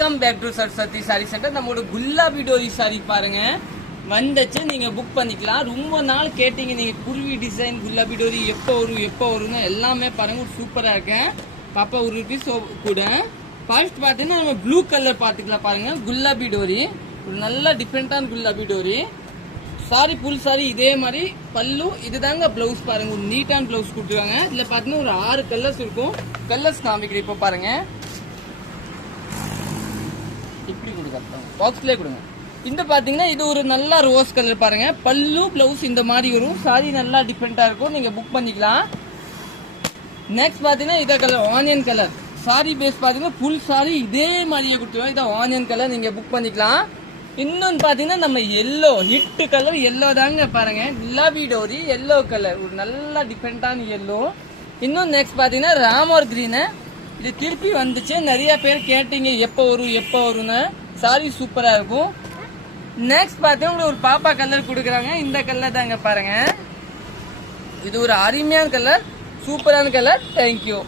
Welcome back to Saraswati sari centre. நம்மளோட குல்லாபி Tory sorry பாருங்க வந்துச்சு, நீங்க புக் பண்ணிக்கலாம். ரொம்ப நாள் கேட்டீங்க நீங்க குருவி டிசைன் குல்லாபி டோரி எப்போ வரும்னு. எல்லாமே பாருங்க சூப்பரா இருக்கு. பாப்பா ஒரு ருபீஸ் கூட. ஃபர்ஸ்ட் பாத்தீங்கன்னா நம்ம ப்ளூ கலர் பாத்துக்கலாம் பாருங்க. குல்லாபி டோரி ஒரு நல்ல டிஃப்ரெண்டான குல்லாபி டோரி சாரி, ஃபுல் சாரி இதே மாதிரி பல்லு. இதுதாங்க பிளவுஸ் பாருங்க, ஒரு நீட்டான பிளவுஸ் கொடுத்துருக்காங்க. இதுல பாத்தீங்கன்னா ஒரு 6 கலர்ஸ் இருக்கும். கலர்ஸ் காமிக்கிறேன் இப்போ பாருங்க. இப்படி கொடுங்க, பாக்ஸ்லேயே கொடுங்க. இந்த பாத்தீங்கன்னா இது ஒரு நல்ல ரோஸ் கலர் பாருங்க. பல்லு பிளவுஸ் இந்த மாதிரி வரும். சாரி நல்லா டிஃப்ரெண்டா இருக்கும், நீங்க புக் பண்ணிக்கலாம். நெக்ஸ்ட் பாத்தீங்கன்னா இத colour onion colour sari base பாத்தீங்கன்னா ஃபுல் சாரி இதே மாதிரியே கொடுத்துருவோம். இதான் ஆனியன் கலர், நீங்க புக் பண்ணிக்கலாம். இன்னொன்னு பாத்தீங்கன்னா நம்ம எல்லோ ஹிட் கலர் எல்லோ தாங்க பாருங்க. குலாபி டோரி எல்லோ கலர் ஒரு நல்ல டிஃப்ரெண்டான எல்லோ. இன்னும் நெக்ஸ்ட் பாத்தீங்கன்னா ராமர் கிரீன். இது திருப்பி வந்துச்சு, நிறைய பேர் கேட்டீங்க எப்போ வரும்னு. சாரி சூப்பரா இருக்கும். நெக்ஸ்ட் பாத்தீங்கன்னா உங்களுக்கு ஒரு பாப்பா கலர் கொடுக்குறாங்க. இந்த கலர் தாங்க பாருங்க. இது ஒரு அருமையான கலர், சூப்பரான கலர். தேங்க்யூ.